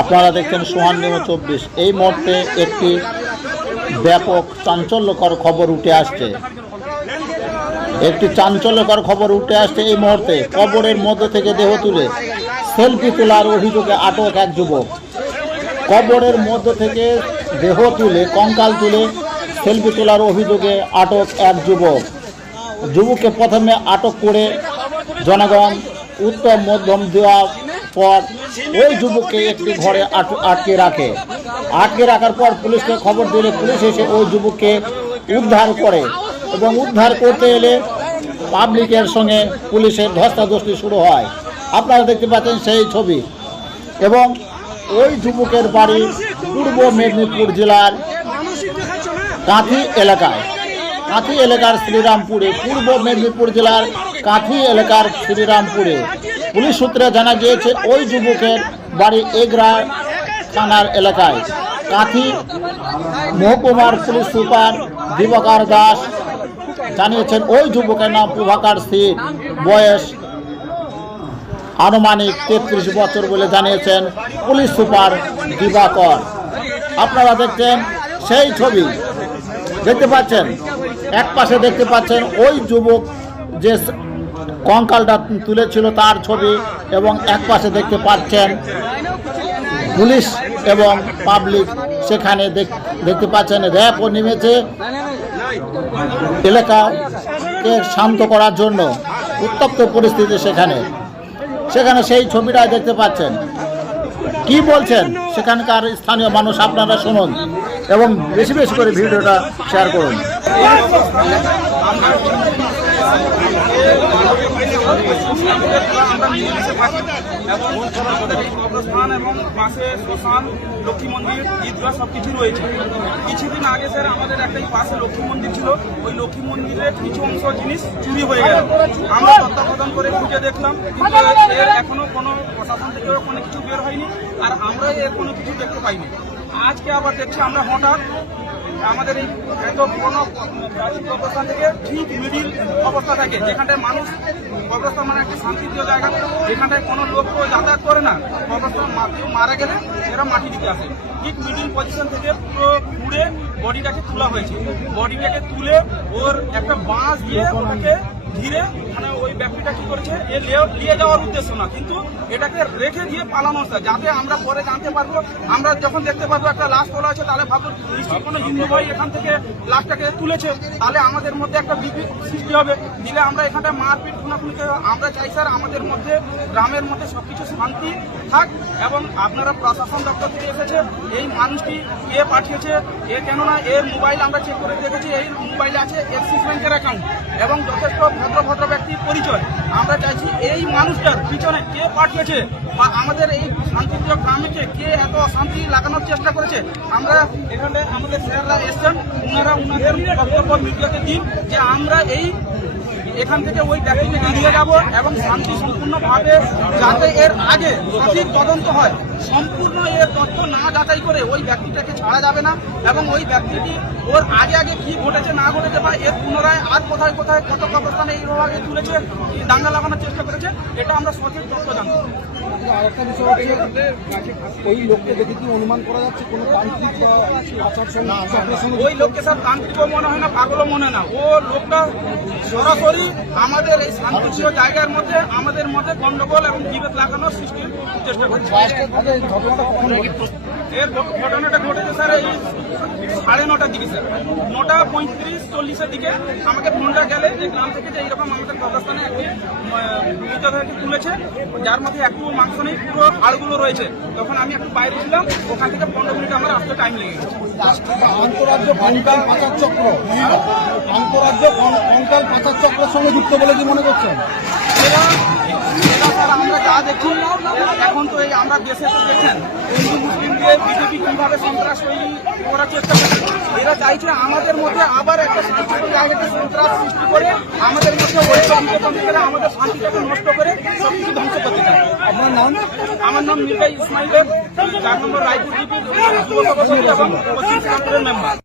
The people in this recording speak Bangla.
আপনারা দেখছেন সোহান চব্বিশ। এই মুহূর্তে একটি ব্যাপক চাঞ্চল্যকর খবর উঠে আসছে। একটি চাঞ্চল্যকর খবর উঠে আসছে এই মুহূর্তে। কবরের মধ্যে থেকে দেহ তুলে সেলফি তোলার অভিযোগে আটক এক যুবক। কবরের মধ্য থেকে দেহ তুলে কঙ্কাল তুলে সেলফি তোলার অভিযোগে আটক এক যুবক। যুবককে প্রথমে আটক করে জনগণ উত্তম মধ্যম দেওয়ার পর ওই যুবককে একটি ঘরে আট- আটকে রাখে। আটকে রাখার পর পুলিশকে খবর দিলে পুলিশ এসে ওই যুবককে উদ্ধার করে এবং উদ্ধার করতে এলে পাবলিকের সঙ্গে পুলিশের ধস্তাধস্তি শুরু হয়। আপনারা দেখতে পাচ্ছেন সেই ছবি। এবং ওই যুবকের বাড়ি পূর্ব মেদিনীপুর জেলার কাঁথি এলাকায়। কাঁথি এলাকার শ্রীরামপুরে, পূর্ব মেদিনীপুর জেলার কাঁথি এলাকার শ্রীরামপুরে। পুলিশ সূত্রে জানা গিয়েছে, ওই যুবকের বাড়ি এগরা থানার এলাকায়। কাঁথি মহকুমার পুলিশ সুপার দিবাকর দাস জানিয়েছেন, ওই যুবকের নাম প্রভাকর সিং, বয়স আনুমানিক তেত্রিশ বছর বলে জানিয়েছেন পুলিশ সুপার দিবাকর। আপনারা দেখছেন সেই ছবি। দেখতে পাচ্ছেন এক পাশে দেখতে পাচ্ছেন ওই যুবক যে কঙ্কালটা তুলেছিল তার ছবি এবং এক পাশে দেখতে পাচ্ছেন পুলিশ এবং পাবলিক সেখানে দেখ- দেখতে পাচ্ছেন র্যাপও নেমেছে এলাকাকে শান্ত করার জন্য উত্তপ্ত পরিস্থিতি সেখানে। সেখানে সেই ছবিটা দেখতে পাচ্ছেন। কি বলছেন? সেখানকার স্থানীয় মানুষ আপনারা শুনুন এবং বেশি বেশি করে ভিডিওটা শেয়ার করুন। থাকি এবং পাশে শ্মশান লক্ষ্মী মন্দির ঈদগাহ সব কিছু রয়েছে কিছুদিন আগে স্যার আমাদের একটাই পাশে লক্ষ্মী মন্দির ছিল ওই লক্ষ্মী মন্দিরের কিছু অংশ জিনিস চুরি হয়ে গেল। আমরা তত্ত্বাবধান করে খুঁজে দেখলাম কিন্তু এর এখনও কোনো প্রশাসন থেকেও কোনো কিছু বের হয়নি। আর আমরা এর কোনো কিছু দেখতে পাইনি আজকে আবার দেখছি আমরা হঠাৎ আমাদের এই এত পুরোনো কবরস্থান থেকে ঠিক মিডিল অবস্থা থাকে, যেখানটায় মানুষ কবরস্থান মানে একটা শান্তিপ্রিয় জায়গা, যেখানটায় কোনো লোক তো যাতায়াত করে না কবরস্থান মারা গেলে এরা মাটি দিতে আসে। ঠিক মিডিল পজিশন থেকে পুরো ঘুরে বডিটাকে তোলা হয়েছে। বডিটাকে তুলে ওর একটা বাঁশ দিয়ে ওটাকে ধীরে মানে ওই ব্যক্তিটা কি করছে? এ নিয়ে যাওয়ার উদ্দেশ্য না, কিন্তু এটাকে রেখে দিয়ে পালানো হচ্ছে, যাতে আমরা পরে জানতে পারব, আমরা যখন দেখতে পারব একটা লাশ তোলা আছে তাহলে ভাববো নিশ্চয়ই কোনো হিন্দু ভাই এখান থেকে লাশটাকে তুলেছে, তাহলে আমাদের মধ্যে একটা বিপি সৃষ্টি হবে, দিলে আমরা এখানটা মারপিট, খুনাখুনি করে, আমরা চাই স্যার আমাদের মধ্যে, গ্রামের মধ্যে সবকিছু শান্তি থাক, এবং আপনারা প্রশাসন দপ্তর থেকে এসেছে, এই মানুষটি কে পাঠিয়েছে, এ কেননা এর মোবাইল আমরা চেক করে দেখেছি, এই মোবাইলে আছে এক্সিস ব্যাংকের অ্যাকাউন্ট এবং যথেষ্ট ভদ্র ভদ্র ব্যক্তির পরিচয়। আমরা চাইছি এই মানুষটার পিছনে কে পাঠিয়েছে বা আমাদের এই শান্তিপ্রিয় গ্রামীকে কে এত অশান্তি লাগানোর চেষ্টা করেছে। আমরা এখানে আমাদের স্যাররা এসছেন, ওনারা ওনাদের বক্তব্য মিডিয়াকে দিন যে আমরা এই এখান থেকে ওই ব্যক্তিকে নিয়ে যাব এবং শান্তি সম্পূর্ণভাবে যাতে এর আগে সঠিক তদন্ত হয়, সম্পূর্ণ এর তথ্য না যাচাই করে ওই ব্যক্তিটাকে ছাড়া যাবে না এবং ওই ব্যক্তিটি ওর আগে আগে কি ঘটেছে না ঘটেছে বা এর পুনরায় আর কোথায় কোথায় কত কবরস্থানে এইভাবে তুলেছে দাঙ্গা লাগানোর চেষ্টা করেছে, এটা আমরা সঠিক তথ্য জানব আরেকটা বিষয় হচ্ছে ওই লোককে দেখে কি অনুমান করা যাচ্ছে কোনো তান্ত্রিক বা আচার ওই লোককে স্যার তান্ত্রিকও মনে হয় না পাগলও মনে না। ও লোকটা সরাসরি আমাদের এই শান্তিপ্রিয় জায়গার মধ্যে আমাদের মধ্যে গন্ডগোল এবং বিভেদ লাগানোর সৃষ্টির চেষ্টা করছে। এর ঘটনাটা ঘটেছে স্যার এই সাড়ে নটার দিকে স্যার। নটা পঁয়ত্রিশ চল্লিশের দিকে আমাকে ফোনটা গেলে যে গ্রাম থেকে যে এইরকম আমাদের কবরস্থানে একটি মৃতদেহকে তুলেছে যার মধ্যে একটু মাংস নেই পুরো হাড়গুলো রয়েছে। তখন আমি একটু বাইরে ছিলাম ওখান থেকে পনেরো মিনিট আমার আসতে টাইম লেগে গেছে। আন্তরাজ্য কঙ্কাল পাচার চক্র। আন্তরাজ্য কং- কঙ্কাল পাচার চক্রের সঙ্গে যুক্ত বলে কি মনে করছেন? আমরা যা দেখুন এখন তো এই আমরা দেশে তো দেখছেন হিন্দু মুসলিম দিয়ে সন্ত্রাস তৈরি করার চেষ্টা করছে। এরা চাইছে আমাদের মধ্যে আবার একটা জায়গাতে সন্ত্রাস সৃষ্টি করে, আমাদের মধ্যে ওই তন্ত্রতন্ত্র আমাদের শান্তিটাকে নষ্ট করে সব কিছু ধ্বংস করতে আপনার নাম? আমার নাম মির্জা ইসমাইল চার নম্বর রায়পুর মেম্বার।